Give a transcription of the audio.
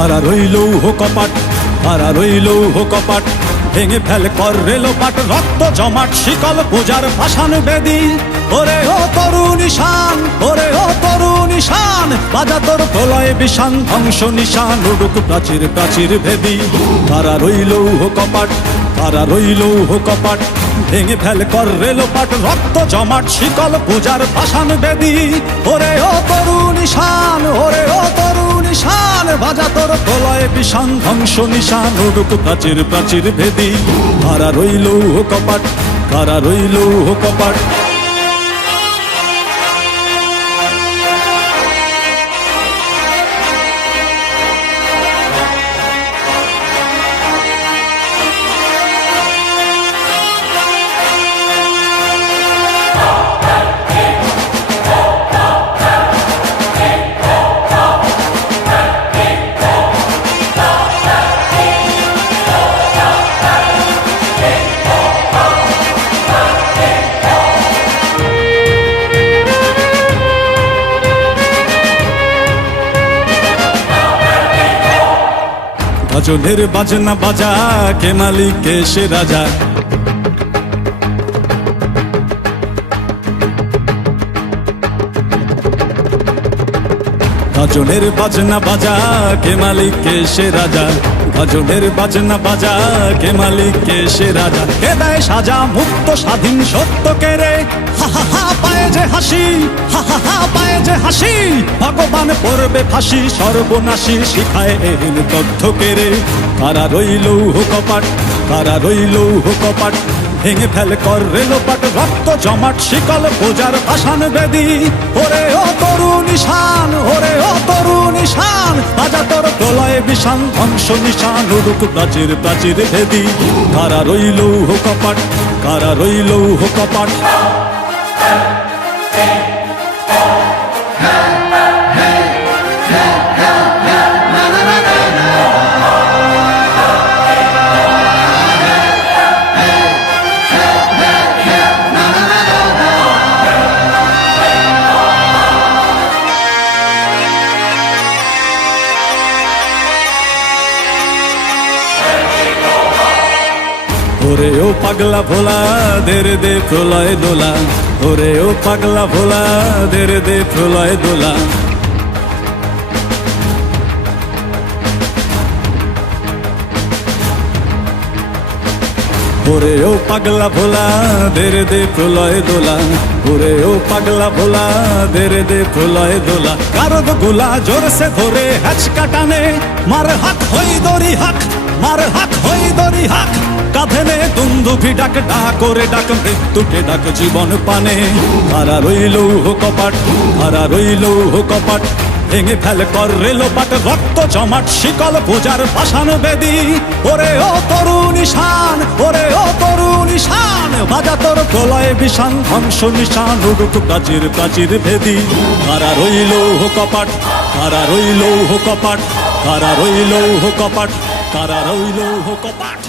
কারা রইল কপাট, কারা রইল কপাট, ভেঙে ফেল কর রেলোপাট, রক্ত জমাট শিকল পূজার ভাসান বেদি। ওরে ও তরু নিশান, ওরে ও তরু নিশান, বাজা তোর প্রলয় বিষান, ধ্বংস নিশান উড়ুক প্রাচীর প্রাচীর ভেদি। কারা রইল কপাট, কারা রইল কপাট, ভেঙে ফেল কর রেলোপাট, রক্ত জমাট শিকল পূজার ভাসান বেদি। ওরে ও তরু নিশান, ওরে ও তরু নিশান, বাজা তোর প্রলয় বিষান, ধ্বংস নিশান উড়ুক প্রাচীর প্রাচীর ভেদি। কারা রইল কপাট, কারা রইল কপাট। গজলের বাজনা বাজা, কে মালিক কে সে রাজা। গজলের বাজনা বাজা, কে মালিক কে সে রাজা। গজলের বাজনা বাজা, কে মালিক কে সে রাজা। কে দেয় সাজা মুক্ত স্বাধীন সত্য কে রে, হা হা হা পায়ে যে হাসি, হা হা হা পায়ে যে হাসি। ভগবান পড়বে ফাঁসি, সর্বনাশী শিখায় এহেন তথ্য কে রে। কারা রইল কপাট, কারা রইল কপাট, ভেঙে ফেল কর রেলোপাট, রক্ত জমাট শিকল পূজার ভাসান বেদি। ওরে ও তরু নিশান, ওরে ও তরু নিশান, বাজা তোর প্রলয় বিষান, ধ্বংস নিশান উড়ুক প্রাচীর প্রাচীর ভেদি। কারা রইল কপাট, কারা রইল কপাট। ওরে ও পাগলা ভোলা, দেরে দে প্রলয় দোলা। ওরে ও পাগলা ভোলা, দেরে দে প্রলয় দোলা। ওরে ও পাগলা ভোলা, দেরে দে প্রলয় দোলা। ওরে ও পাগলা ভোলা, দেরে দে প্রলয় দোলা। কারদ গোলা জোরসে ধরে হ্যাচকা টানে, মার হাক হই দড়ি হাক, মার হাক হই দড়ি হাক। কাঁধে নে দুন্দুভি ডাক, ডাক করে ডাক মৃত্যুকে ডাক জীবন পানে। কারা রইল কপাট, কারা রইল কপাট, ভেঙে ফেল কর রেলোপাট, রক্ত জমাট শিকল পূজার ভাসান বেদি। ওরে ও তরু নিশান, ওরে ও তরু নিশান, বাজা তোর প্রলয় বিষান, ধ্বংস নিশান উড়ুক প্রাচীর প্রাচীর ভেদি। কারা রইল কপাট, কারা রইল কপাট, কারা রইল কপাট, কারা রইল কপাট।